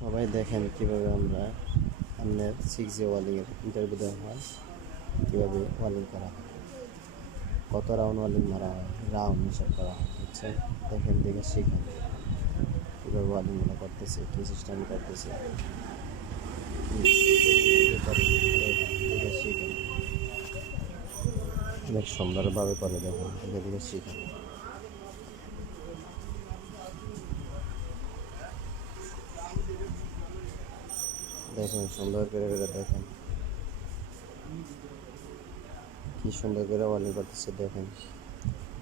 সবাই দেখেন কিভাবে আমরা আমাদের 6G ওয়ালিংয়ের ইন্টারভিউ দেওয়া হয়, কীভাবে ওয়ালিং করা হয়, কত রাউন্ড ওয়ালিং মারা হয়, রাউন্ড হিসাব করা হয়, বুঝছেন? দেখেন দেখে শিখেন কীভাবে ওয়ালিংগুলো করতেছে, কী সিস্টেম করতেছে, দেখে শিখেন। অনেক সুন্দরভাবে করে দেখেন, দেখে দেখে শিখেন। দেখেন সুন্দর করে দেখেন কি সুন্দর করে ওয়ালিং করতেছে। দেখেন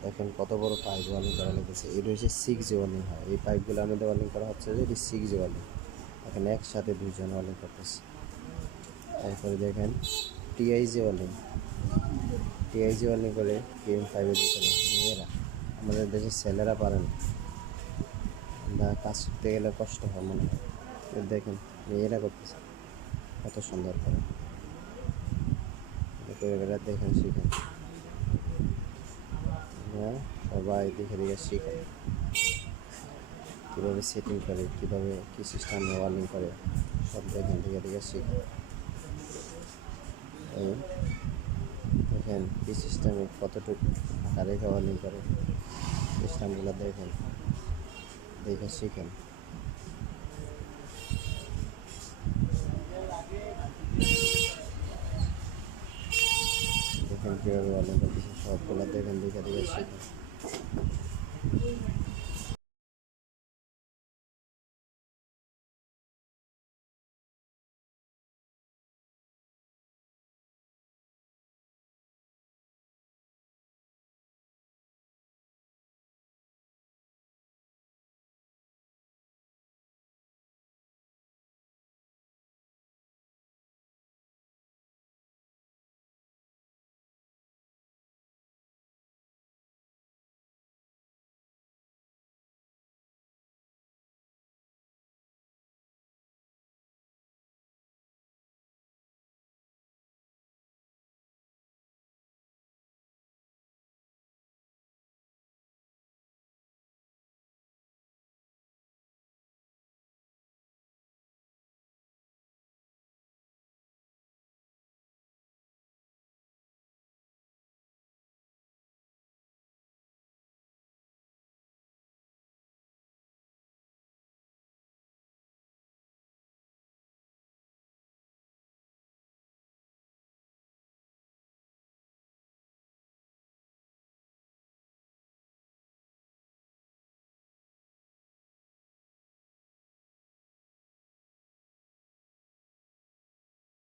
দেখেন কত বড় পাইপ ওয়ালিং করা লেগেছে। এটা হচ্ছে 6G ওয়ালিং হয়। এই পাইপগুলো আমাদের ওয়ালিং করা হচ্ছে যে এটি 6G ওয়ালিং। এখানে একসাথে দুইজন ওয়ালিং করতেছে। তারপরে দেখেন TIG ওয়ালিং, TIG ওয়ালিং করে PM5-এর ভিতরে মেয়েরা, আমাদের দেশের ছেলেরা পারে না, আমরা কাজ করতে গেলে কষ্ট হয় মনে হয়। দেখেন মেয়েরা করতেছে কত সুন্দর করে দেখেন শিখেন। হ্যাঁ, সবাই দেখে দেখে শিখেন কীভাবে সেটিং করে, কীভাবে কী সিস্টেমে ওয়ালিং করে, সব দেখেন দেখে দেখে শিখেন। এই দেখেন কী সিস্টেমে কতটুকু ফাঁকা রেখে ওয়ালিং করে, সিস্টেমগুলো দেখেন দেখে শিখেন। দেখেন কীভাবে ওয়ালিং করতেছে, সবগুলো দেখেন দেখে দেখে শিখেন।